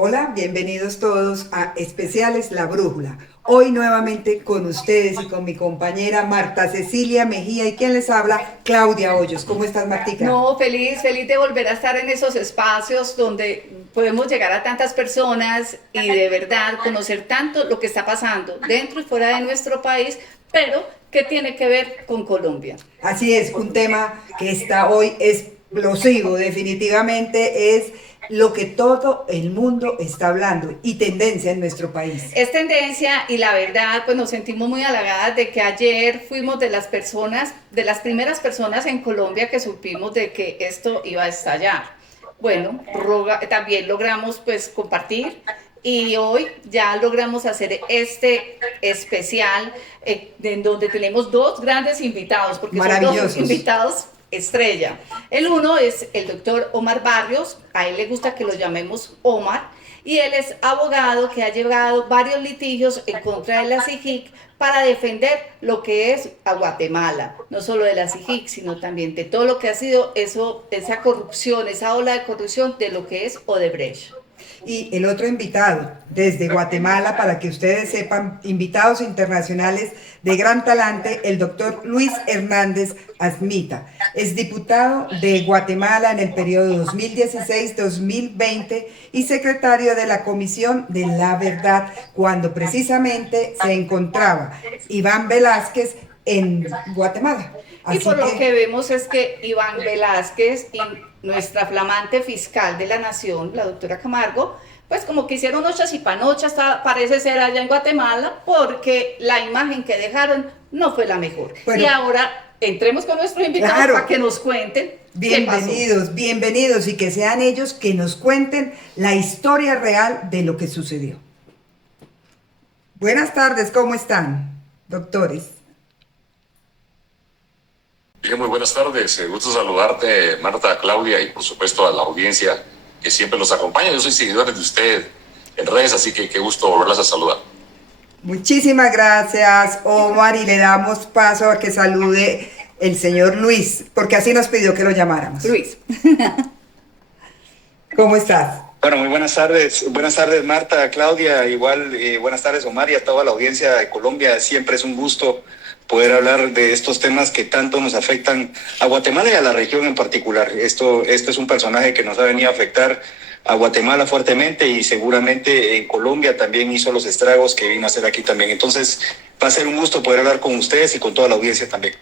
Hola, bienvenidos todos a Especiales La Brújula. Hoy nuevamente con ustedes y con mi compañera Marta Cecilia Mejía y quien les habla, Claudia Hoyos. ¿Cómo estás, Martica? No, feliz, feliz de volver a estar en esos espacios donde podemos llegar a tantas personas y de verdad conocer tanto lo que está pasando dentro y fuera de nuestro país, pero que tiene que ver con Colombia. Así es, un tema que está hoy explosivo, definitivamente es lo que todo el mundo está hablando y tendencia en nuestro país. Es tendencia y la verdad, pues nos sentimos muy halagadas de que ayer fuimos de las personas, de las primeras personas en Colombia que supimos de que esto iba a estallar. Bueno, también logramos pues compartir y hoy ya logramos hacer este especial en donde tenemos dos grandes invitados, porque son dos Maravillosos. invitados estrella. El uno es el doctor Omar Barrios, a él le gusta que lo llamemos Omar, y él es abogado que ha llevado varios litigios en contra de la CIGIC para defender lo que es a Guatemala, no solo de la CIGIC, sino también de todo lo que ha sido esa corrupción, esa ola de corrupción de lo que es Odebrecht. Y el otro invitado, desde Guatemala, para que ustedes sepan, invitados internacionales de gran talante, el doctor Luis Hernández Asmita. Es diputado de Guatemala en el periodo 2016-2020 y secretario de la Comisión de la Verdad, cuando precisamente se encontraba Iván Velázquez en Guatemala. Y por lo que vemos es que Iván Velázquez y nuestra flamante fiscal de la Nación, la doctora Camargo, pues como que hicieron noches y panochas, parece ser allá en Guatemala, porque la imagen que dejaron no fue la mejor. Bueno, y ahora entremos con nuestros invitados, claro, para que nos cuenten. Bienvenidos, bienvenidos, y que sean ellos que nos cuenten la historia real de lo que sucedió. Buenas tardes, ¿cómo están, doctores? Bien, muy buenas tardes. Gusto saludarte, Marta, Claudia, y por supuesto a la audiencia que siempre nos acompaña. Yo soy seguidor de usted en redes, así que qué gusto volverlas a saludar. Muchísimas gracias, Omar, y le damos paso a que salude el señor Luis, porque así nos pidió que lo llamáramos. Luis. ¿Cómo estás? Bueno, muy buenas tardes. Buenas tardes, Marta, Claudia, igual buenas tardes, Omar, y a toda la audiencia de Colombia. Siempre es un gusto poder hablar de estos temas que tanto nos afectan a Guatemala y a la región en particular. Este es un personaje que nos ha venido a afectar a Guatemala fuertemente y seguramente en Colombia también hizo los estragos que vino a hacer aquí también. Entonces va a ser un gusto poder hablar con ustedes y con toda la audiencia también.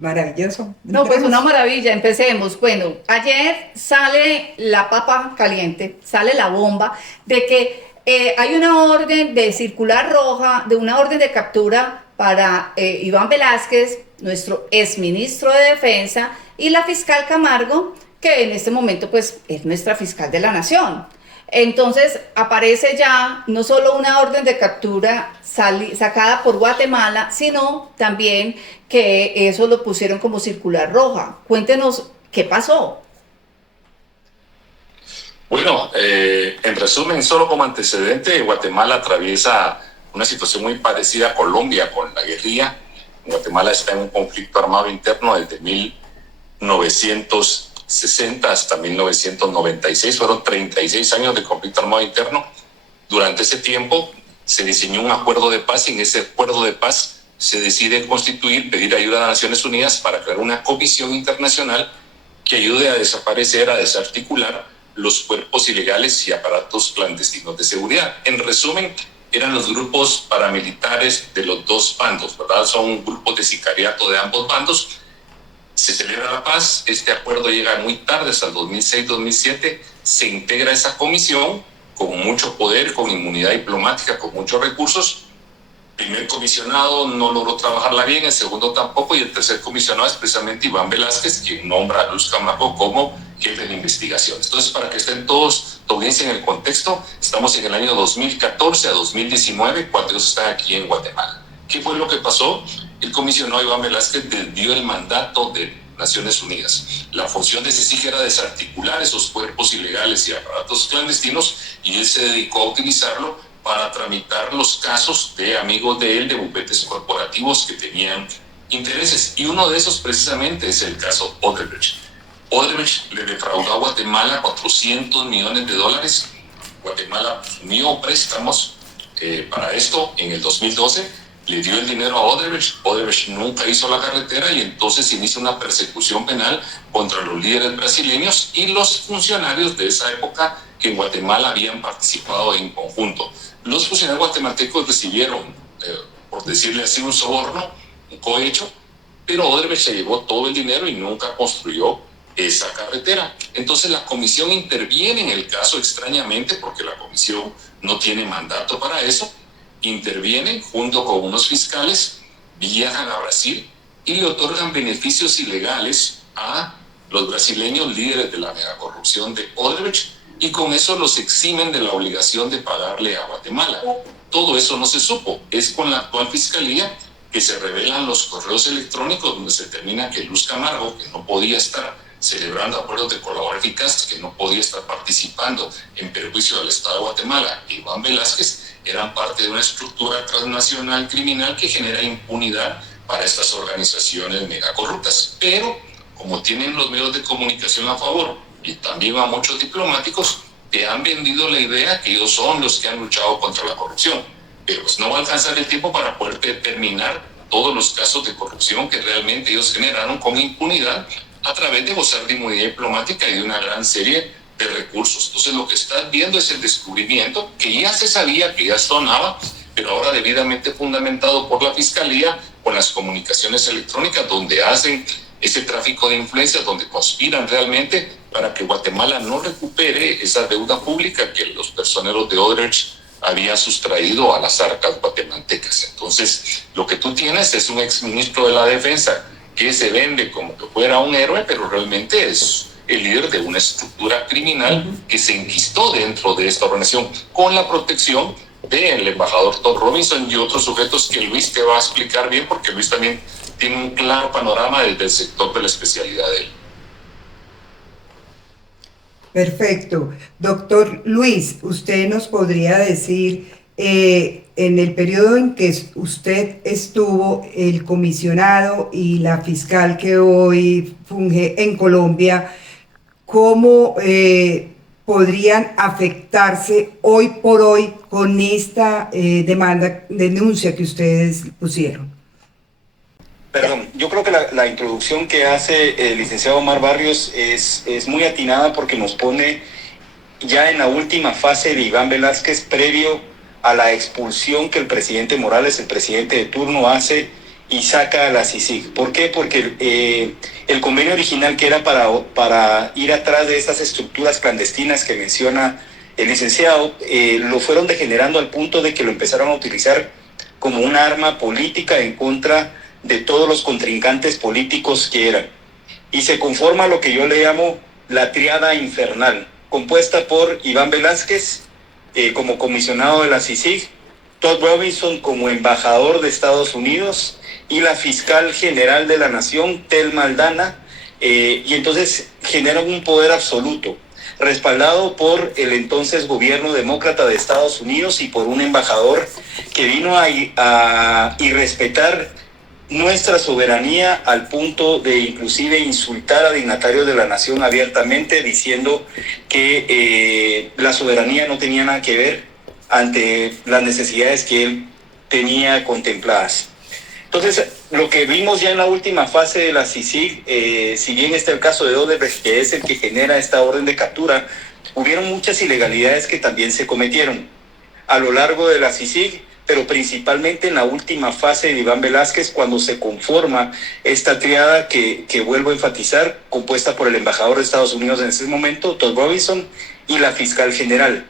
Maravilloso. No, pues una maravilla, empecemos. Bueno, ayer sale la papa caliente, sale la bomba de que hay una orden de circular roja, de una orden de captura para Iván Velázquez, nuestro exministro de Defensa, y la fiscal Camargo, que en este momento pues es nuestra fiscal de la Nación. Entonces aparece ya no solo una orden de captura sacada por Guatemala, sino también que eso lo pusieron como circular roja. Cuéntenos qué pasó. Bueno, en resumen, solo como antecedente, Guatemala atraviesa una situación muy parecida a Colombia con la guerrilla. Guatemala está en un conflicto armado interno desde 1960 hasta 1996. Fueron 36 años de conflicto armado interno. Durante ese tiempo se diseñó un acuerdo de paz y en ese acuerdo de paz se decide constituir, pedir ayuda a las Naciones Unidas para crear una comisión internacional que ayude a desaparecer, a desarticular los cuerpos ilegales y aparatos clandestinos de seguridad. En resumen, eran los grupos paramilitares de los dos bandos, ¿verdad? Son grupos de sicariato de ambos bandos. Se celebra la paz, este acuerdo llega muy tarde, hasta el 2006-2007, se integra esa comisión con mucho poder, con inmunidad diplomática, con muchos recursos. El primer comisionado no logró trabajarla bien, el segundo tampoco, y el tercer comisionado es precisamente Iván Velázquez, quien nombra a Luz Camargo como jefe de investigación. Entonces, para que estén todos, tu audiencia en el contexto, estamos en el año 2014 a 2019, cuando ellos están aquí en Guatemala. ¿Qué fue lo que pasó? El comisionado Iván Velázquez desvió el mandato de Naciones Unidas. La función de CICIG era desarticular esos cuerpos ilegales y aparatos clandestinos, y él se dedicó a utilizarlo para tramitar los casos de amigos de él, de bufetes corporativos que tenían intereses. Y uno de esos precisamente es el caso Odebrecht. Odebrecht le defraudó a Guatemala $400 millones Guatemala asumió préstamos para esto en el 2012, le dio el dinero a Odebrecht. Odebrecht nunca hizo la carretera y entonces inicia una persecución penal contra los líderes brasileños y los funcionarios de esa época que en Guatemala habían participado en conjunto. Los funcionarios guatemaltecos recibieron, por decirle así, un soborno, un cohecho, pero Odebrecht se llevó todo el dinero y nunca construyó esa carretera. Entonces la comisión interviene en el caso extrañamente porque la comisión no tiene mandato para eso. Intervienen junto con unos fiscales, viajan a Brasil y le otorgan beneficios ilegales a los brasileños líderes de la megacorrupción de Odebrecht y con eso los eximen de la obligación de pagarle a Guatemala. Todo eso no se supo. Es con la actual fiscalía que se revelan los correos electrónicos donde se determina que Luz Camargo, que no podía estar celebrando acuerdos de colaboración eficaz, que no podía estar participando en perjuicio del Estado de Guatemala, y Iván Velázquez eran parte de una estructura transnacional criminal que genera impunidad para estas organizaciones megacorruptas. Pero, como tienen los medios de comunicación a favor y también a muchos diplomáticos, te han vendido la idea que ellos son los que han luchado contra la corrupción. Pero pues no va a alcanzar el tiempo para poder determinar todos los casos de corrupción que realmente ellos generaron con impunidad a través de gozar de inmunidad diplomática y de una gran serie de recursos. Entonces lo que estás viendo es el descubrimiento que ya se sabía, que ya sonaba, pero ahora debidamente fundamentado por la Fiscalía con las comunicaciones electrónicas donde hacen ese tráfico de influencias, donde conspiran realmente para que Guatemala no recupere esa deuda pública que los personeros de Odebrecht habían sustraído a las arcas guatemaltecas. Entonces lo que tú tienes es un exministro de la Defensa que se vende como que fuera un héroe, pero realmente es el líder de una estructura criminal que se enquistó dentro de esta organización con la protección del embajador Todd Robinson y otros sujetos que Luis te va a explicar bien, porque Luis también tiene un claro panorama desde el sector de la especialidad de él. Perfecto. Doctor Luis, ¿usted nos podría decir, en el periodo en que usted estuvo, el comisionado y la fiscal que hoy funge en Colombia, cómo podrían afectarse hoy por hoy con esta denuncia que ustedes pusieron? Perdón, yo creo que la introducción que hace el licenciado Omar Barrios es muy atinada porque nos pone ya en la última fase de Iván Velázquez previo a la expulsión que el presidente Morales, el presidente de turno, hace y saca a la CICIG. ¿Por qué? Porque el convenio original que era para ir atrás de esas estructuras clandestinas que menciona el licenciado, lo fueron degenerando al punto de que lo empezaron a utilizar como una arma política en contra de todos los contrincantes políticos que eran. Y se conforma lo que yo le llamo la triada infernal, compuesta por Iván Velázquez como comisionado de la CICIG, Todd Robinson como embajador de Estados Unidos y la fiscal general de la nación, Thelma Aldana, y entonces generan un poder absoluto, respaldado por el entonces gobierno demócrata de Estados Unidos y por un embajador que vino a irrespetar nuestra soberanía al punto de inclusive insultar a dignatarios de la nación abiertamente, diciendo que la soberanía no tenía nada que ver ante las necesidades que él tenía contempladas. Entonces, lo que vimos ya en la última fase de la CICIG, si bien está el caso de Odebrecht, que es el que genera esta orden de captura, hubieron muchas ilegalidades que también se cometieron a lo largo de la CICIG, pero principalmente en la última fase de Iván Velázquez, cuando se conforma esta triada que vuelvo a enfatizar, compuesta por el embajador de Estados Unidos en ese momento, Todd Robinson, y la fiscal general.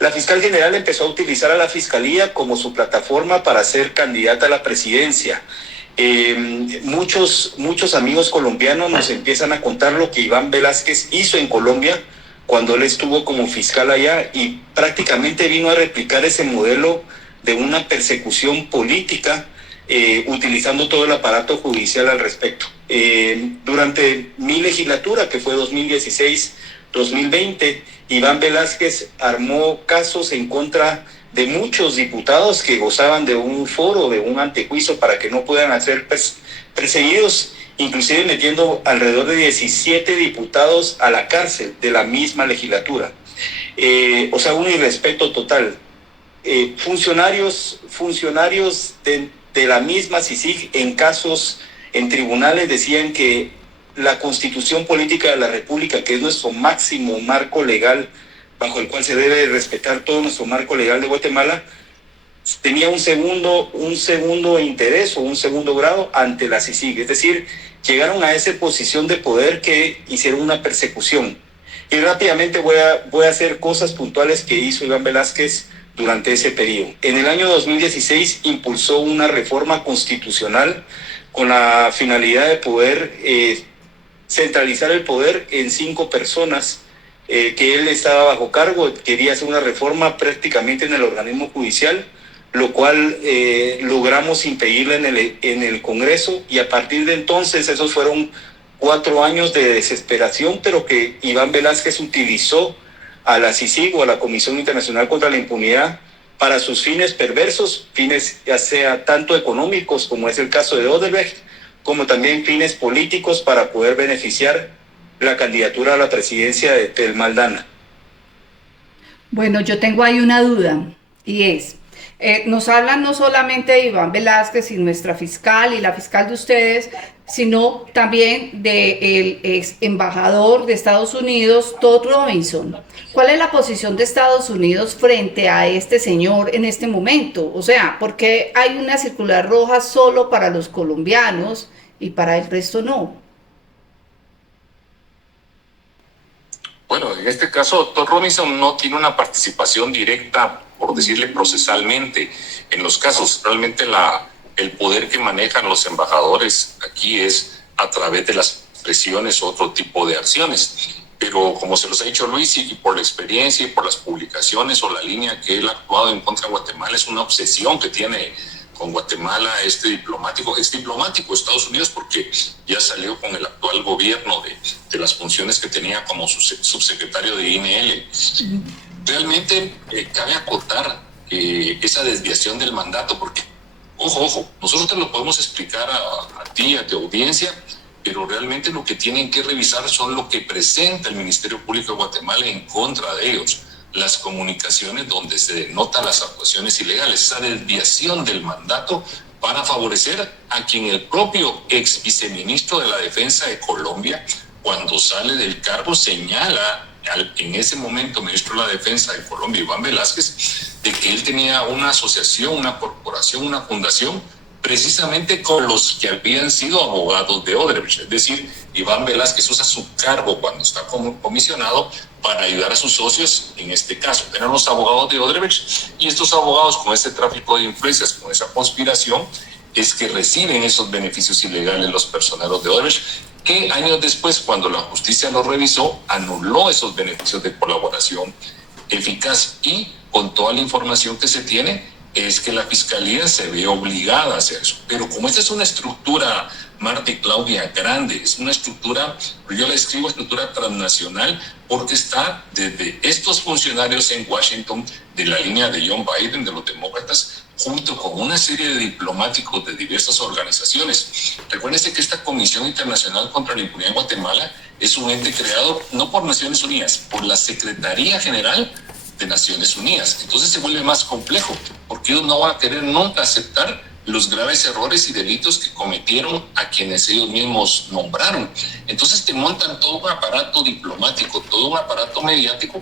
La fiscal general empezó a utilizar a la fiscalía como su plataforma para ser candidata a la presidencia. Muchos amigos colombianos nos empiezan a contar lo que Iván Velázquez hizo en Colombia cuando él estuvo como fiscal allá, y prácticamente vino a replicar ese modelo de una persecución política, utilizando todo el aparato judicial al respecto. Durante mi legislatura, que fue 2016-2020, Iván Velázquez armó casos en contra de muchos diputados que gozaban de un foro, de un antejuicio para que no puedan ser perseguidos, inclusive metiendo alrededor de 17 diputados a la cárcel de la misma legislatura. O sea, un irrespeto total. Funcionarios de la misma CICIG en tribunales decían que la Constitución Política de la República, que es nuestro máximo marco legal bajo el cual se debe respetar todo nuestro marco legal de Guatemala, tenía un segundo interés o un segundo grado ante la CICIG. Es decir, llegaron a esa posición de poder que hicieron una persecución. Y rápidamente voy a hacer cosas puntuales que hizo Iván Velázquez durante ese periodo. En el año 2016 impulsó una reforma constitucional con la finalidad de poder centralizar el poder en 5 personas que él estaba bajo cargo. Quería hacer una reforma prácticamente en el organismo judicial, lo cual logramos impedirla en el Congreso, y a partir de entonces esos fueron 4 años de desesperación, pero que Iván Velázquez utilizó a la CICIG o a la Comisión Internacional contra la Impunidad para sus fines perversos, fines ya sea tanto económicos, como es el caso de Odebrecht, como también fines políticos para poder beneficiar la candidatura a la presidencia del Maldana. Bueno, yo tengo ahí una duda, y es, nos hablan no solamente de Iván Velázquez y nuestra fiscal y la fiscal de ustedes, sino también del ex embajador de Estados Unidos, Todd Robinson. ¿Cuál es la posición de Estados Unidos frente a este señor en este momento? O sea, ¿por qué hay una circular roja solo para los colombianos y para el resto no? Bueno, en este caso, Todd Robinson no tiene una participación directa, por decirle procesalmente, en los casos. Realmente el poder que manejan los embajadores aquí es a través de las presiones o otro tipo de acciones. Pero como se los ha dicho Luis, y por la experiencia y por las publicaciones o la línea que él ha actuado en contra de Guatemala, es una obsesión que tiene con Guatemala es diplomático de Estados Unidos, porque ya salió con el actual gobierno de las funciones que tenía como subsecretario de INL. Realmente cabe acotar esa desviación del mandato, porque, ojo, nosotros te lo podemos explicar a ti, a tu audiencia, pero realmente lo que tienen que revisar son lo que presenta el Ministerio Público de Guatemala en contra de ellos, las comunicaciones donde se denotan las actuaciones ilegales, esa desviación del mandato para favorecer a quien el propio ex viceministro de la Defensa de Colombia, cuando sale del cargo, señala en ese momento ministro de la Defensa de Colombia, Iván Velázquez, de que él tenía una asociación, una corporación, una fundación, precisamente con los que habían sido abogados de Odebrecht. Es decir, Iván Velázquez usa su cargo cuando está como comisionado para ayudar a sus socios, en este caso, eran los abogados de Odebrecht, y estos abogados, con ese tráfico de influencias, con esa conspiración, es que reciben esos beneficios ilegales los personeros de Odebrecht, que años después, cuando la justicia lo revisó, anuló esos beneficios de colaboración eficaz, y con toda la información que se tiene, es que la Fiscalía se ve obligada a hacer eso. Pero como esta es una estructura, Marta y Claudia, grande, es una estructura, yo la describo estructura transnacional, porque está desde estos funcionarios en Washington, de la línea de John Biden, de los demócratas, junto con una serie de diplomáticos de diversas organizaciones. Recuérdense que esta Comisión Internacional contra la Impunidad en Guatemala es un ente creado no por Naciones Unidas, por la Secretaría General de Naciones Unidas. Entonces se vuelve más complejo, porque ellos no van a querer nunca aceptar los graves errores y delitos que cometieron a quienes ellos mismos nombraron. Entonces te montan todo un aparato diplomático, todo un aparato mediático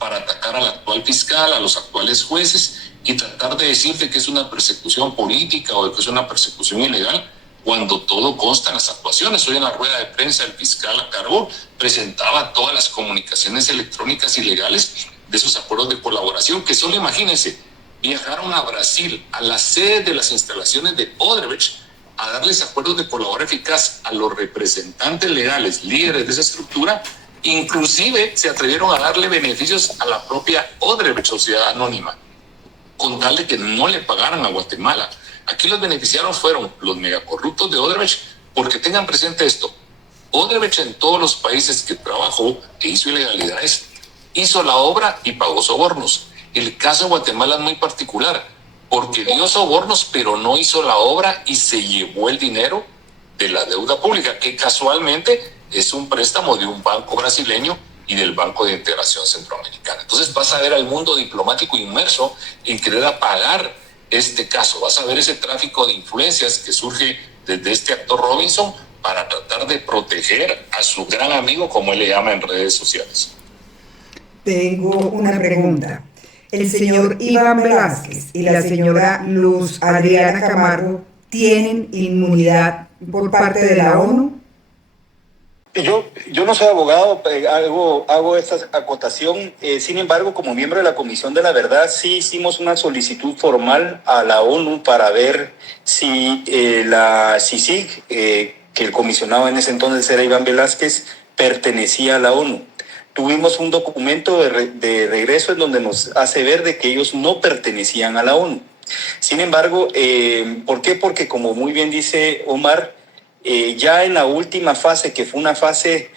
para atacar al actual fiscal, a los actuales jueces, y tratar de decirte que es una persecución política o que es una persecución ilegal, cuando todo consta en las actuaciones. Hoy en la rueda de prensa el fiscal a cargo presentaba todas las comunicaciones electrónicas ilegales de esos acuerdos de colaboración, que solo imagínense, viajaron a Brasil, a la sede de las instalaciones de Odebrecht, a darles acuerdos de colaboración eficaz a los representantes legales, líderes de esa estructura. Inclusive se atrevieron a darle beneficios a la propia Odebrecht, sociedad anónima, con tal de que no le pagaran a Guatemala. Aquí los beneficiaros fueron los megacorruptos de Odebrecht, porque tengan presente esto: Odebrecht en todos los países que trabajó, que hizo ilegalidades, hizo la obra y pagó sobornos. El caso de Guatemala es muy particular, porque dio sobornos, pero no hizo la obra y se llevó el dinero de la deuda pública, que casualmente es un préstamo de un banco brasileño y del Banco de Integración Centroamericana. Entonces vas a ver al mundo diplomático inmerso en querer apagar este caso. Vas a ver ese tráfico de influencias que surge desde este actor Robinson para tratar de proteger a su gran amigo, como él le llama en redes sociales. Tengo una pregunta. ¿El señor Iván Velázquez y la señora Luz Adriana Camargo tienen inmunidad por parte de la ONU? Yo no soy abogado, hago esta acotación. Sin embargo, como miembro de la Comisión de la Verdad, sí hicimos una solicitud formal a la ONU para ver si la CICIG, que el comisionado en ese entonces era Iván Velázquez, pertenecía a la ONU. Tuvimos un documento de regreso en donde nos hace ver de que ellos no pertenecían a la ONU. Sin embargo, ¿por qué? Porque como muy bien dice Omar, ya en la última fase, que fue una fase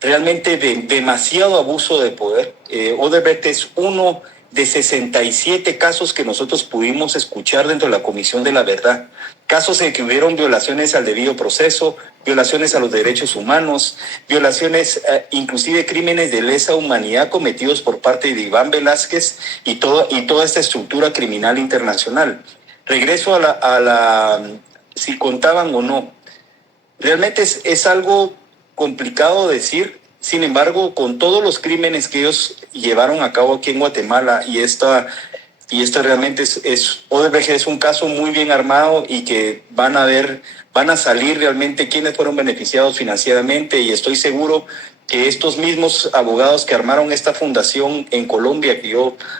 realmente de demasiado abuso de poder, Odebrecht es uno de 67 casos que nosotros pudimos escuchar dentro de la Comisión de la Verdad. Casos en que hubieron violaciones al debido proceso, violaciones a los derechos humanos, violaciones, inclusive crímenes de lesa humanidad cometidos por parte de Iván Velázquez y toda esta estructura criminal internacional. Regreso si contaban o no. Realmente es algo complicado decir. Sin embargo, con todos los crímenes que ellos llevaron a cabo aquí en Guatemala, y esta realmente Odebrecht es un caso muy bien armado, y que van a salir realmente quienes fueron beneficiados financieramente, y estoy seguro que estos mismos abogados que armaron esta fundación en Colombia, que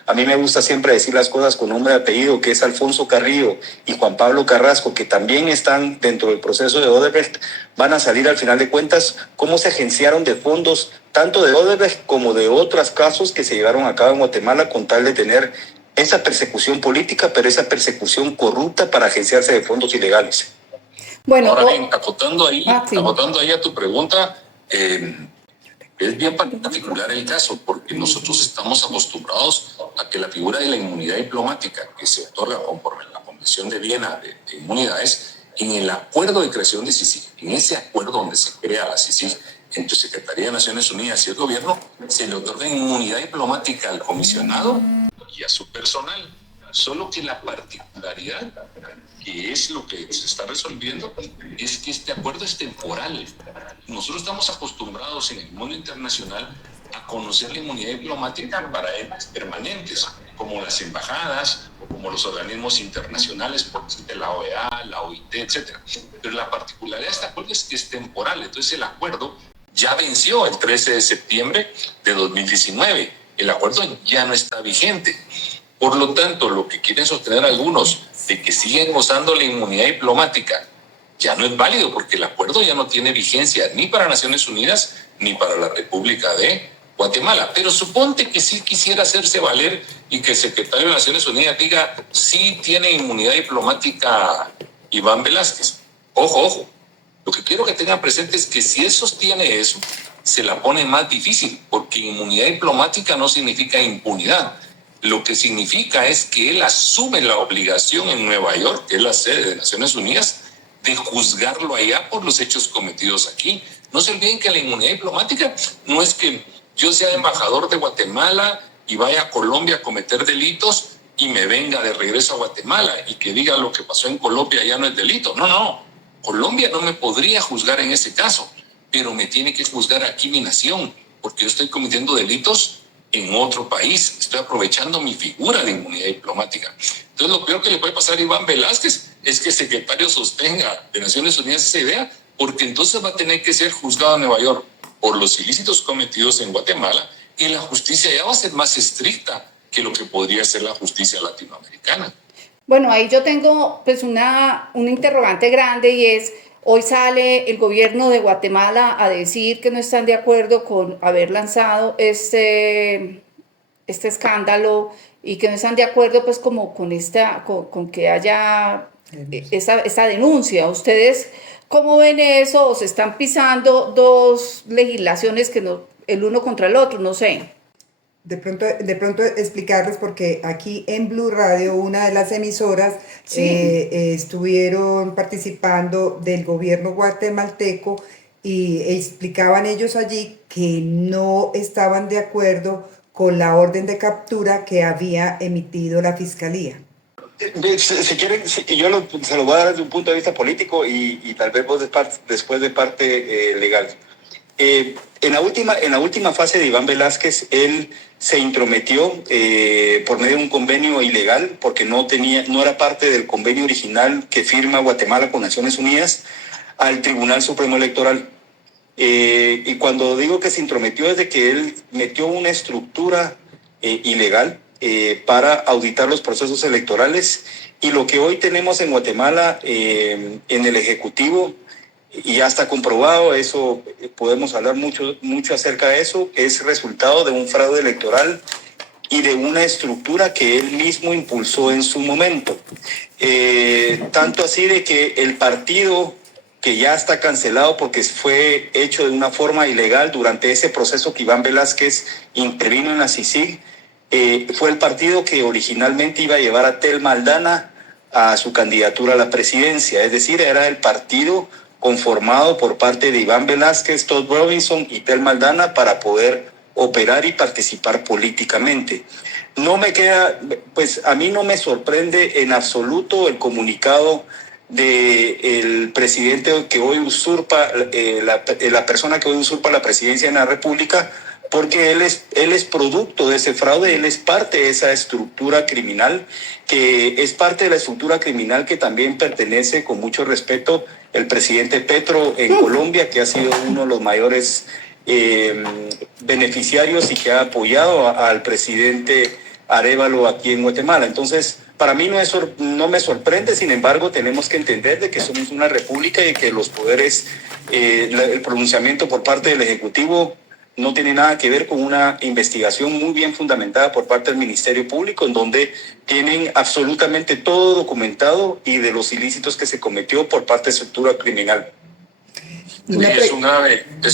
a mí me gusta siempre decir las cosas con nombre y apellido, que es Alfonso Carrillo y Juan Pablo Carrasco, que también están dentro del proceso de Odebrecht, van a salir al final de cuentas cómo se agenciaron de fondos, tanto de Odebrecht como de otros casos que se llevaron a cabo en Guatemala, con tal de tener esa persecución política, pero esa persecución corrupta para agenciarse de fondos ilegales. Bueno, ahora bien, acotando ahí sí. A tu pregunta, es bien particular el caso, porque nosotros estamos acostumbrados a que la figura de la inmunidad diplomática, que se otorga conforme a la Convención de Viena de Inmunidades, en el acuerdo de creación de CICIG, en ese acuerdo donde se crea la CICIG entre Secretaría de Naciones Unidas y el gobierno, se le otorga inmunidad diplomática al comisionado y a su personal. Solo que la particularidad, que es lo que se está resolviendo, es que este acuerdo es temporal. Nosotros estamos acostumbrados en el mundo internacional a conocer la inmunidad diplomática para entes permanentes, como las embajadas o como los organismos internacionales, por ejemplo, la OEA, la OIT, etc. Pero la particularidad de este acuerdo es que es temporal. Entonces el acuerdo ya venció el 13 de septiembre de 2019. El acuerdo ya no está vigente. Por lo tanto, lo que quieren sostener algunos de que siguen gozando la inmunidad diplomática ya no es válido, porque el acuerdo ya no tiene vigencia ni para Naciones Unidas ni para la República de Guatemala. Pero suponte que sí quisiera hacerse valer y que el secretario de Naciones Unidas diga sí tiene inmunidad diplomática Iván Velázquez. Ojo. Lo que quiero que tengan presente es que si él sostiene eso, se la pone más difícil, porque inmunidad diplomática no significa impunidad. Lo que significa es que él asume la obligación en Nueva York, que es la sede de Naciones Unidas, de juzgarlo allá por los hechos cometidos aquí. No se olviden que la inmunidad diplomática no es que yo sea embajador de Guatemala y vaya a Colombia a cometer delitos y me venga de regreso a Guatemala y que diga lo que pasó en Colombia ya no es delito. No. Colombia no me podría juzgar en ese caso, pero me tiene que juzgar aquí mi nación, porque yo estoy cometiendo delitos en otro país. Estoy aprovechando mi figura de inmunidad diplomática. Entonces, lo peor que le puede pasar a Iván Velázquez es que el secretario sostenga de Naciones Unidas esa idea, porque entonces va a tener que ser juzgado en Nueva York por los ilícitos cometidos en Guatemala, y la justicia ya va a ser más estricta que lo que podría ser la justicia latinoamericana. Bueno, ahí yo tengo pues una interrogante grande, y es: hoy sale el gobierno de Guatemala a decir que no están de acuerdo con haber lanzado este escándalo, y que no están de acuerdo pues como con que haya esta denuncia. ¿Ustedes cómo ven eso? ¿O se están pisando dos legislaciones que no, el uno contra el otro? No sé. De pronto explicarles, porque aquí en Blue Radio, una de las emisoras, sí, estuvieron participando del gobierno guatemalteco y explicaban ellos allí que no estaban de acuerdo con la orden de captura que había emitido la fiscalía. Si quieren, se lo voy a dar desde un punto de vista político y tal vez vos después de parte legal. En la última fase de Iván Velásquez, él se intrometió por medio de un convenio ilegal, porque no era parte del convenio original que firma Guatemala con Naciones Unidas, al Tribunal Supremo Electoral. Y cuando digo que se intrometió es de que él metió una estructura ilegal para auditar los procesos electorales, y lo que hoy tenemos en Guatemala en el Ejecutivo, y ya está comprobado, eso podemos hablar mucho acerca de eso, es resultado de un fraude electoral y de una estructura que él mismo impulsó en su momento. Tanto así de que el partido, que ya está cancelado porque fue hecho de una forma ilegal durante ese proceso que Iván Velásquez intervino en la CICIG, fue el partido que originalmente iba a llevar a Telma Aldana a su candidatura a la presidencia, es decir, era el partido conformado por parte de Iván Velásquez, Todd Robinson y Telma Aldana para poder operar y participar políticamente. A mí no me sorprende en absoluto el comunicado del presidente que hoy usurpa, la persona que hoy usurpa la presidencia en la República, porque él es producto de ese fraude, él es parte de esa estructura criminal, que es parte de la estructura criminal que también pertenece, con mucho respeto, el presidente Petro en Colombia, que ha sido uno de los mayores beneficiarios y que ha apoyado al presidente Arévalo aquí en Guatemala. Entonces, para mí no me sorprende, sin embargo, tenemos que entender de que somos una república y que los poderes, el pronunciamiento por parte del Ejecutivo no tiene nada que ver con una investigación muy bien fundamentada por parte del Ministerio Público, en donde tienen absolutamente todo documentado y de los ilícitos que se cometió por parte de estructura criminal. Sí, es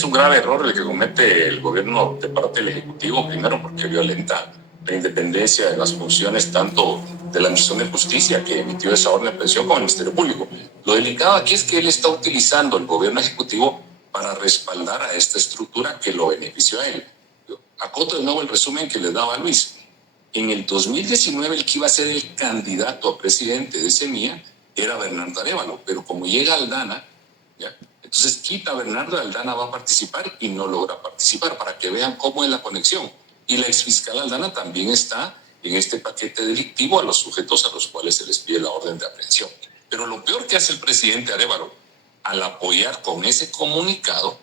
un grave error el que comete el gobierno de parte del Ejecutivo, primero porque violenta la independencia de las funciones tanto de la Administración de Justicia, que emitió esa orden de aprehensión, como el Ministerio Público. Lo delicado aquí es que él está utilizando el gobierno ejecutivo para respaldar a esta estructura que lo benefició a él. Acoto de nuevo el resumen que le daba Luis. En el 2019, el que iba a ser el candidato a presidente de Semilla era Bernardo Arévalo, pero como llega Aldana, ¿ya? Entonces quita a Bernardo, Aldana va a participar y no logra participar, para que vean cómo es la conexión. Y la exfiscal Aldana también está en este paquete delictivo a los sujetos a los cuales se les pide la orden de aprehensión. Pero lo peor que hace el presidente Arévalo al apoyar con ese comunicado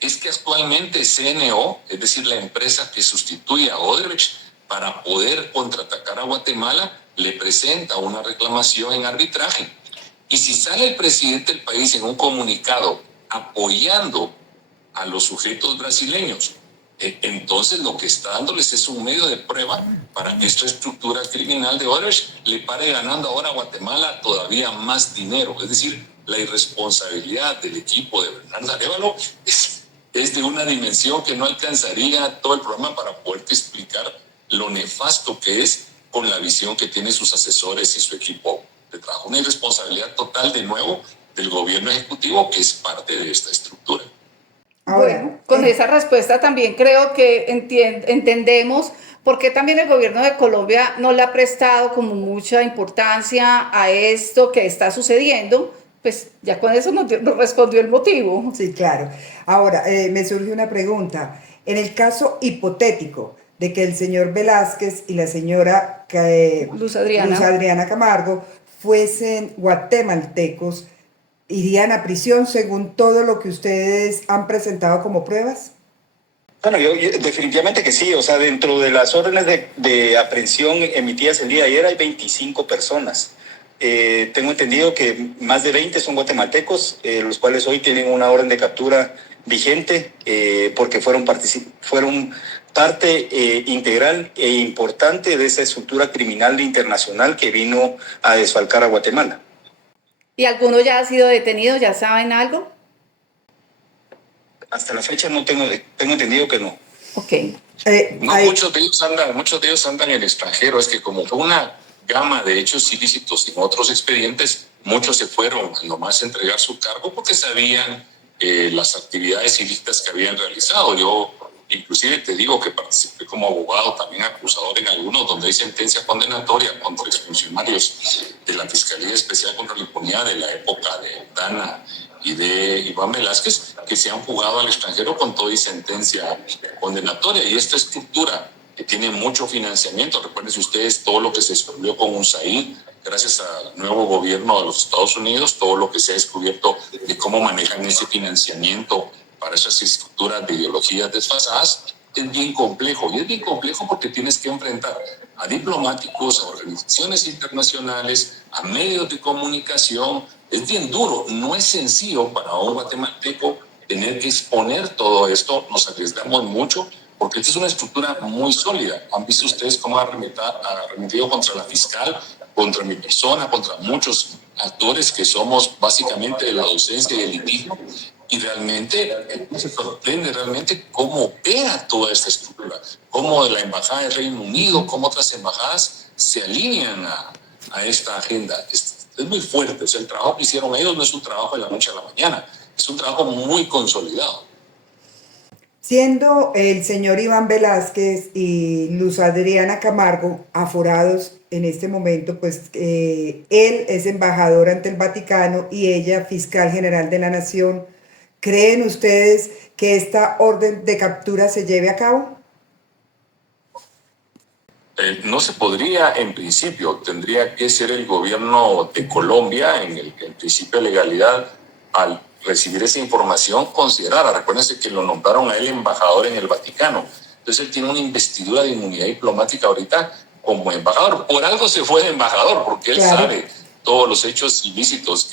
es que actualmente CNO, es decir, la empresa que sustituye a Odebrecht para poder contraatacar a Guatemala, le presenta una reclamación en arbitraje. Y si sale el presidente del país en un comunicado apoyando a los sujetos brasileños, entonces lo que está dándoles es un medio de prueba para que esta estructura criminal de Odebrecht le pare ganando ahora a Guatemala todavía más dinero. Es decir, la irresponsabilidad del equipo de Bernardo Arévalo es de una dimensión que no alcanzaría todo el programa para poderte explicar lo nefasto que es con la visión que tienen sus asesores y su equipo de trabajo. Una irresponsabilidad total, de nuevo, del gobierno ejecutivo, que es parte de esta estructura. Bueno, con esa respuesta también creo que entendemos por qué también el gobierno de Colombia no le ha prestado como mucha importancia a esto que está sucediendo. Pues ya con eso nos respondió el motivo. Sí, claro. Ahora, me surge una pregunta. En el caso hipotético de que el señor Velásquez y la señora Luz Adriana Camargo fuesen guatemaltecos, ¿irían a prisión según todo lo que ustedes han presentado como pruebas? Bueno, yo definitivamente que sí. O sea, dentro de las órdenes de aprehensión emitidas el día de ayer hay 25 personas. Tengo entendido que más de 20 son guatemaltecos, los cuales hoy tienen una orden de captura vigente porque fueron parte integral e importante de esa estructura criminal internacional que vino a desfalcar a Guatemala. ¿Y alguno ya ha sido detenido? ¿Ya saben algo? Hasta la fecha no tengo entendido que no. Ok. Muchos de ellos andan en el extranjero. Es que como fue una gama de hechos ilícitos en otros expedientes, muchos se fueron nomás a entregar su cargo porque sabían las actividades ilícitas que habían realizado. Yo inclusive te digo que participé como abogado, también acusador en algunos, donde hay sentencia condenatoria contra exfuncionarios de la Fiscalía Especial contra la Impunidad de la época de Dana y de Iván Velázquez, que se han fugado al extranjero con toda y sentencia condenatoria. Y esta estructura que tiene mucho financiamiento, recuerden ustedes todo lo que se descubrió con USAID, gracias al nuevo gobierno de los Estados Unidos, todo lo que se ha descubierto de cómo manejan ese financiamiento para esas estructuras de ideologías desfasadas, es bien complejo. Y es bien complejo porque tienes que enfrentar a diplomáticos, a organizaciones internacionales, a medios de comunicación. Es bien duro, no es sencillo para un guatemalteco tener que exponer todo esto. Nos arriesgamos mucho porque esta es una estructura muy sólida. Han visto ustedes cómo ha arremetido contra la fiscal, contra mi persona, contra muchos actores que somos básicamente de la docencia y el litigio. Y realmente se sorprende realmente cómo opera toda esta estructura, cómo la Embajada del Reino Unido, cómo otras embajadas se alinean a esta agenda. Es muy fuerte. O sea, el trabajo que hicieron ellos no es un trabajo de la noche a la mañana, es un trabajo muy consolidado. Siendo el señor Iván Velázquez y Luz Adriana Camargo aforados en este momento, pues él es embajador ante el Vaticano y ella fiscal general de la Nación, ¿creen ustedes que esta orden de captura se lleve a cabo? No se podría, en principio, tendría que ser el gobierno de Colombia, en el principio de legalidad, al recibir esa información, considerara. Recuérdense que lo nombraron a él embajador en el Vaticano. Entonces él tiene una investidura de inmunidad diplomática ahorita como embajador. Por algo se fue de embajador, porque él sabe todos los hechos ilícitos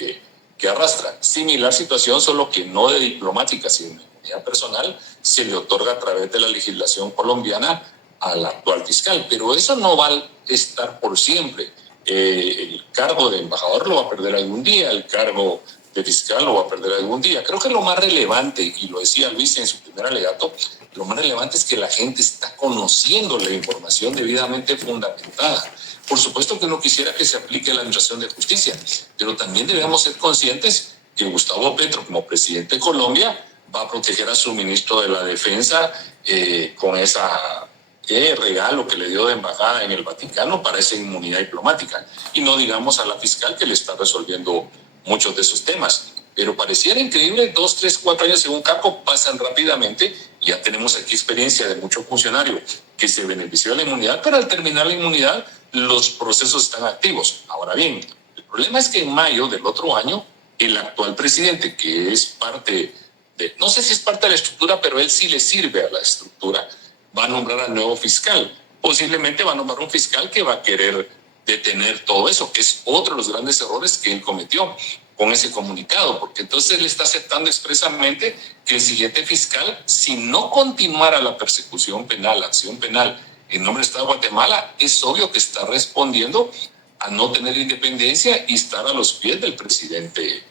que arrastra. Similar situación, solo que no de diplomática, sino de inmunidad personal, se le otorga a través de la legislación colombiana al actual fiscal, pero eso no va a estar por siempre. El cargo de embajador lo va a perder algún día, el cargo de fiscal lo va a perder algún día. Creo que lo más relevante, y lo decía Luis en su primer alegato, lo más relevante es que la gente está conociendo la información debidamente fundamentada. Por supuesto que no quisiera que se aplique la administración de justicia, pero también debemos ser conscientes que Gustavo Petro, como presidente de Colombia, va a proteger a su ministro de la Defensa con esa regalo que le dio de embajada en el Vaticano para esa inmunidad diplomática. Y no digamos a la fiscal que le está resolviendo muchos de esos temas. Pero pareciera increíble, 2, 3, 4 años en un cargo pasan rápidamente. Ya tenemos aquí experiencia de muchos funcionarios que se benefició de la inmunidad, pero al terminar la inmunidad los procesos están activos. Ahora bien, el problema es que en mayo del otro año, el actual presidente, que es parte de, no sé si es parte de la estructura, pero él sí le sirve a la estructura, va a nombrar al nuevo fiscal. Posiblemente va a nombrar un fiscal que va a querer detener todo eso, que es otro de los grandes errores que él cometió con ese comunicado, porque entonces él está aceptando expresamente que el siguiente fiscal, si no continuara la persecución penal, la acción penal en nombre del Estado de Guatemala, es obvio que está respondiendo a no tener independencia y estar a los pies del presidente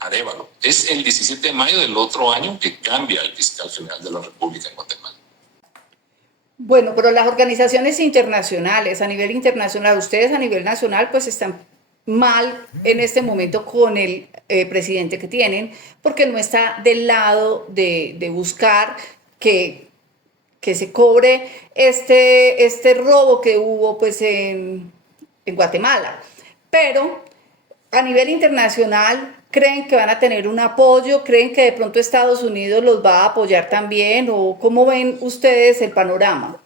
Arévalo. Es el 17 de mayo del otro año que cambia el fiscal general de la República en Guatemala. Bueno, pero las organizaciones internacionales, a nivel internacional, ustedes a nivel nacional, pues están mal en este momento con el presidente que tienen, porque no está del lado de buscar que se cobre este robo que hubo pues en Guatemala. Pero a nivel internacional, ¿creen que van a tener un apoyo? ¿Creen que de pronto Estados Unidos los va a apoyar también? ¿O cómo ven ustedes el panorama?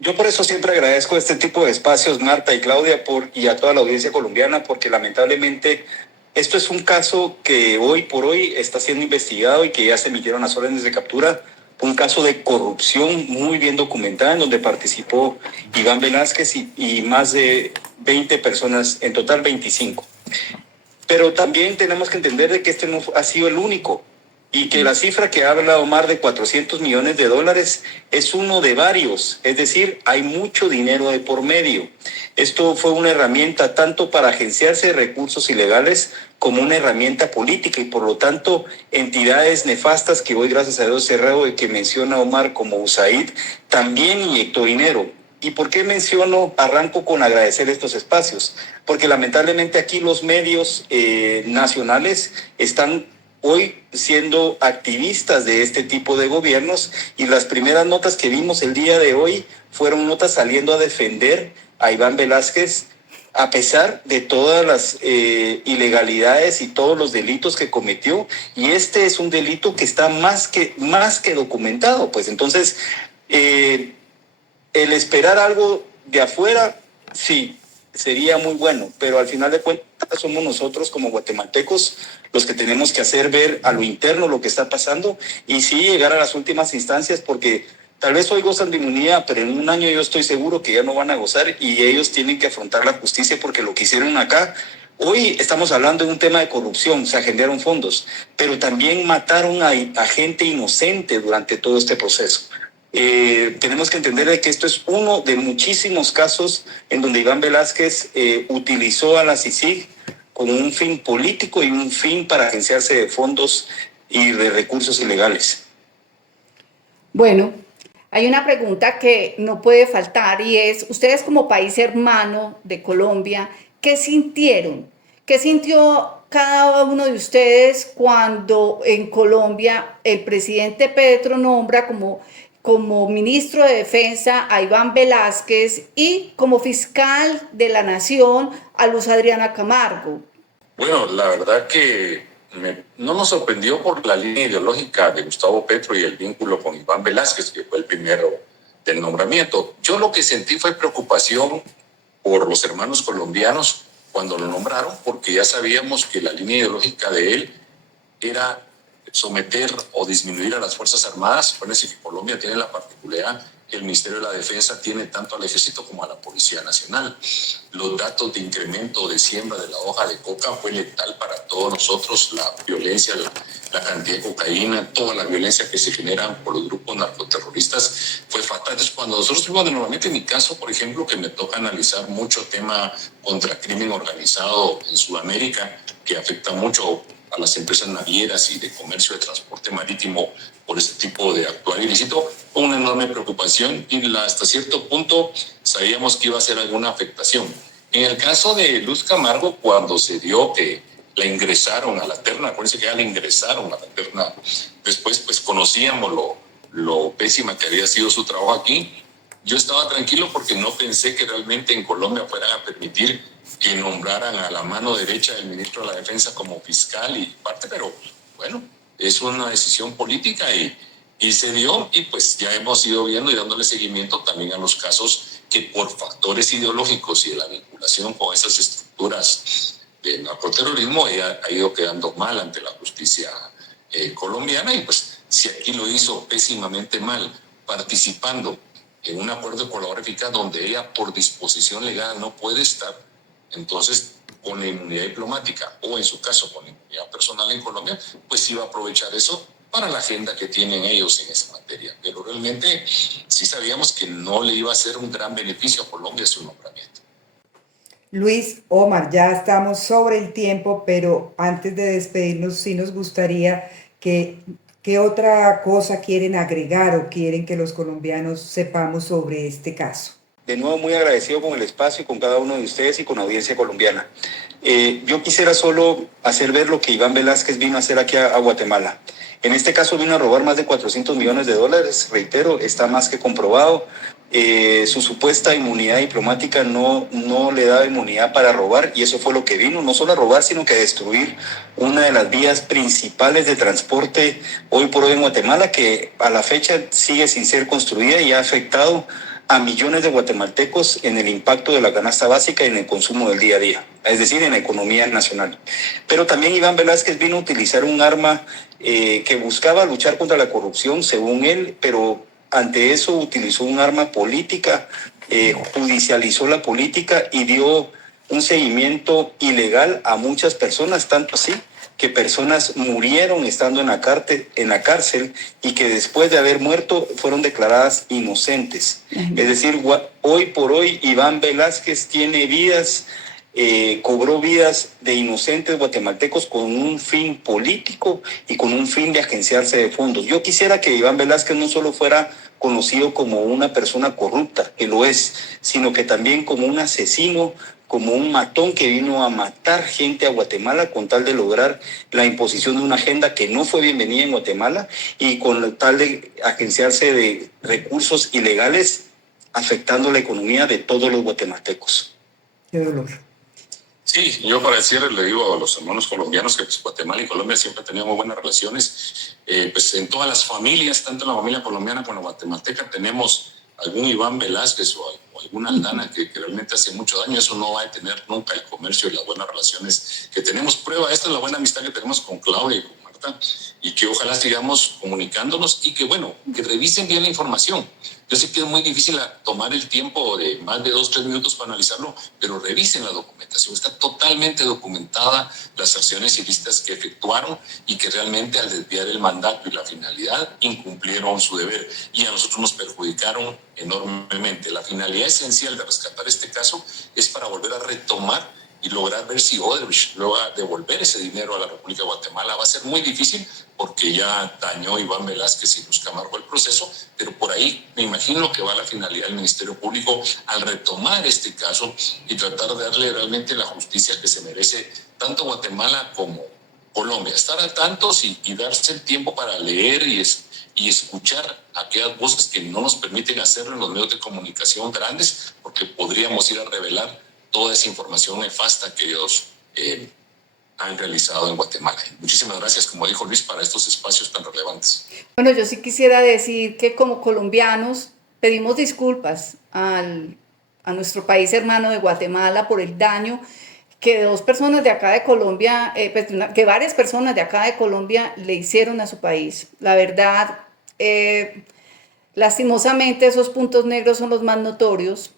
Yo por eso siempre agradezco este tipo de espacios, Marta y Claudia, y a toda la audiencia colombiana, porque lamentablemente esto es un caso que hoy por hoy está siendo investigado y que ya se emitieron las órdenes de captura. Un caso de corrupción muy bien documentada en donde participó Iván Velázquez y más de 20 personas, en total 25. Pero también tenemos que entender de que este no ha sido el único y que la cifra que habla Omar de $400 millones es uno de varios, es decir, hay mucho dinero de por medio. Esto fue una herramienta tanto para agenciarse recursos ilegales como una herramienta política y por lo tanto entidades nefastas que hoy gracias a Dios cerrado y que menciona Omar como USAID también inyectó dinero. ¿Y por qué arranco con agradecer estos espacios? Porque lamentablemente aquí los medios nacionales están hoy siendo activistas de este tipo de gobiernos, y las primeras notas que vimos el día de hoy fueron notas saliendo a defender a Iván Velásquez, a pesar de todas las ilegalidades y todos los delitos que cometió, y este es un delito que está más que documentado. Pues entonces, el esperar algo de afuera, sí, sería muy bueno, pero al final de cuentas somos nosotros como guatemaltecos los que tenemos que hacer ver a lo interno lo que está pasando, y sí llegar a las últimas instancias, porque tal vez hoy gozan de inmunidad, pero en un año yo estoy seguro que ya no van a gozar, y ellos tienen que afrontar la justicia, porque lo que hicieron acá, hoy estamos hablando de un tema de corrupción, se agendaron fondos, pero también mataron a gente inocente durante todo este proceso. Tenemos que entender que esto es uno de muchísimos casos en donde Iván Velásquez utilizó a la CICIG con un fin político y un fin para agenciarse de fondos y de recursos ilegales. Bueno, hay una pregunta que no puede faltar, y es, ustedes como país hermano de Colombia, ¿qué sintieron? ¿Qué sintió cada uno de ustedes cuando en Colombia el presidente Petro nombra como ministro de Defensa a Iván Velásquez y como fiscal de la Nación a Luz Adriana Camargo? Bueno, la verdad que no nos sorprendió por la línea ideológica de Gustavo Petro y el vínculo con Iván Velásquez, que fue el primero del nombramiento. Yo lo que sentí fue preocupación por los hermanos colombianos cuando lo nombraron, porque ya sabíamos que la línea ideológica de él era someter o disminuir a las Fuerzas Armadas. Acuérdense que Colombia tiene la particularidad que el Ministerio de la Defensa tiene tanto al Ejército como a la Policía Nacional. Los datos de incremento de siembra de la hoja de coca fue letal para todos nosotros. La violencia, la cantidad de cocaína, toda la violencia que se genera por los grupos narcoterroristas fue fatal. Entonces, cuando nosotros tuvimos, normalmente en mi caso, por ejemplo, que me toca analizar mucho tema contra crimen organizado en Sudamérica, que afecta mucho a las empresas navieras y de comercio de transporte marítimo por ese tipo de actuar ilícito, una enorme preocupación, y hasta cierto punto sabíamos que iba a ser alguna afectación. En el caso de Luz Camargo, cuando se dio que la ingresaron a la terna, acuérdense que ya la ingresaron a la terna, después pues conocíamos lo pésima que había sido su trabajo aquí. Yo estaba tranquilo porque no pensé que realmente en Colombia fueran a permitir que nombraran a la mano derecha del ministro de la Defensa como fiscal y parte, pero bueno, es una decisión política y se dio, y pues ya hemos ido viendo y dándole seguimiento también a los casos que por factores ideológicos y de la vinculación con esas estructuras de narcoterrorismo ha ido quedando mal ante la justicia colombiana, y pues si aquí lo hizo pésimamente mal participando en un acuerdo de colaboración eficaz donde ella por disposición legal no puede estar, entonces con la inmunidad diplomática o en su caso con la inmunidad personal en Colombia, pues iba a aprovechar eso para la agenda que tienen ellos en esa materia. Pero realmente sí sabíamos que no le iba a hacer un gran beneficio a Colombia su nombramiento. Luis, Omar, ya estamos sobre el tiempo, pero antes de despedirnos sí nos gustaría que ¿qué otra cosa quieren agregar o quieren que los colombianos sepamos sobre este caso? De nuevo, muy agradecido con el espacio y con cada uno de ustedes y con la audiencia colombiana. Yo quisiera solo hacer ver lo que Iván Velásquez vino a hacer aquí a Guatemala. En este caso vino a robar más de $400 millones, reitero, está más que comprobado. Su supuesta inmunidad diplomática no le daba inmunidad para robar, y eso fue lo que vino, no solo a robar, sino que a destruir una de las vías principales de transporte hoy por hoy en Guatemala, que a la fecha sigue sin ser construida y ha afectado a millones de guatemaltecos en el impacto de la canasta básica y en el consumo del día a día, es decir, en la economía nacional. Pero también Iván Velásquez vino a utilizar un arma que buscaba luchar contra la corrupción, según él, pero ante eso utilizó un arma política, judicializó la política y dio un seguimiento ilegal a muchas personas, tanto así que personas murieron estando en la cárcel y que después de haber muerto fueron declaradas inocentes. Es decir, hoy por hoy Iván Velásquez tiene vidas, cobró vidas de inocentes guatemaltecos con un fin político y con un fin de agenciarse de fondos. Yo quisiera que Iván Velásquez no solo fuera conocido como una persona corrupta, que lo es, sino que también como un asesino, como un matón que vino a matar gente a Guatemala con tal de lograr la imposición de una agenda que no fue bienvenida en Guatemala y con tal de agenciarse de recursos ilegales afectando la economía de todos los guatemaltecos. Qué dolor. Sí, yo para decir, le digo a los hermanos colombianos que pues, Guatemala y Colombia siempre han tenido muy buenas relaciones. Pues en todas las familias, tanto en la familia colombiana como en la guatemalteca, tenemos algún Iván Velázquez o alguna Aldana que realmente hace mucho daño. Eso no va a detener nunca el comercio y las buenas relaciones que tenemos. Prueba, esta es la buena amistad que tenemos con Claudia y con Marta, y que ojalá sigamos comunicándonos y que, bueno, que revisen bien la información. Yo sé que es muy difícil tomar el tiempo de más de 2-3 minutos para analizarlo, pero revisen la documentación. Está totalmente documentada las acciones ilícitas que efectuaron y que realmente al desviar el mandato y la finalidad incumplieron su deber y a nosotros nos perjudicaron enormemente. La finalidad esencial de rescatar este caso es para volver a retomar y lograr ver si Odebrecht logra devolver ese dinero a la República de Guatemala. Va a ser muy difícil porque ya dañó Iván Velázquez y Luz Camargo el proceso, pero por ahí me imagino que va la finalidad del Ministerio Público al retomar este caso y tratar de darle realmente la justicia que se merece tanto Guatemala como Colombia. Estar al tanto y darse el tiempo para leer y escuchar aquellas voces que no nos permiten hacerlo en los medios de comunicación grandes, porque podríamos ir a revelar toda esa información nefasta que ellos han realizado en Guatemala. Muchísimas gracias, como dijo Luis, para estos espacios tan relevantes. Bueno, yo sí quisiera decir que como colombianos pedimos disculpas a nuestro país hermano de Guatemala por el daño que dos personas de acá de Colombia, que varias personas de acá de Colombia le hicieron a su país. La verdad, lastimosamente esos puntos negros son los más notorios,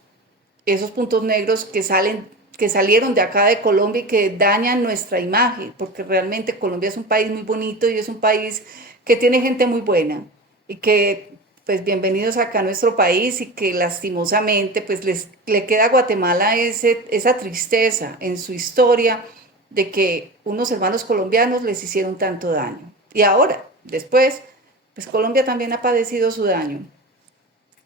esos puntos negros que salieron de acá de Colombia y que dañan nuestra imagen, porque realmente Colombia es un país muy bonito y es un país que tiene gente muy buena y que pues bienvenidos acá a nuestro país y que lastimosamente pues le queda a Guatemala esa tristeza en su historia de que unos hermanos colombianos les hicieron tanto daño. Y ahora, después, pues Colombia también ha padecido su daño.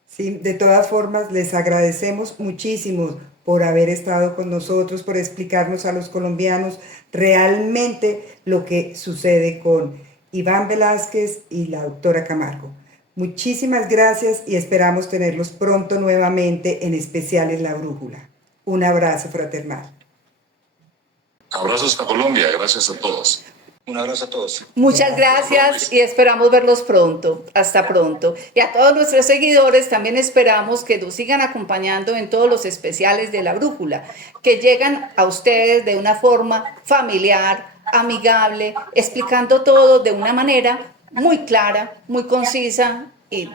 Sí, de todas formas, les agradecemos muchísimo por haber estado con nosotros, por explicarnos a los colombianos realmente lo que sucede con Iván Velázquez y la doctora Camargo. Muchísimas gracias y esperamos tenerlos pronto nuevamente en Especiales La Brújula. Un abrazo fraternal. Abrazos a Colombia, gracias a todos. Un abrazo a todos. Muchas gracias y esperamos verlos pronto. Hasta pronto. Y a todos nuestros seguidores también esperamos que nos sigan acompañando en todos los especiales de La Brújula, que llegan a ustedes de una forma familiar, amigable, explicando todo de una manera muy clara, muy concisa y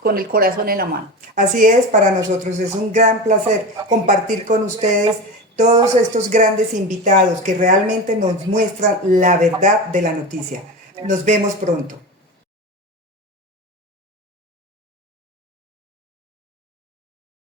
con el corazón en la mano. Así es, para nosotros es un gran placer compartir con ustedes todos estos grandes invitados que realmente nos muestran la verdad de la noticia. Nos vemos pronto.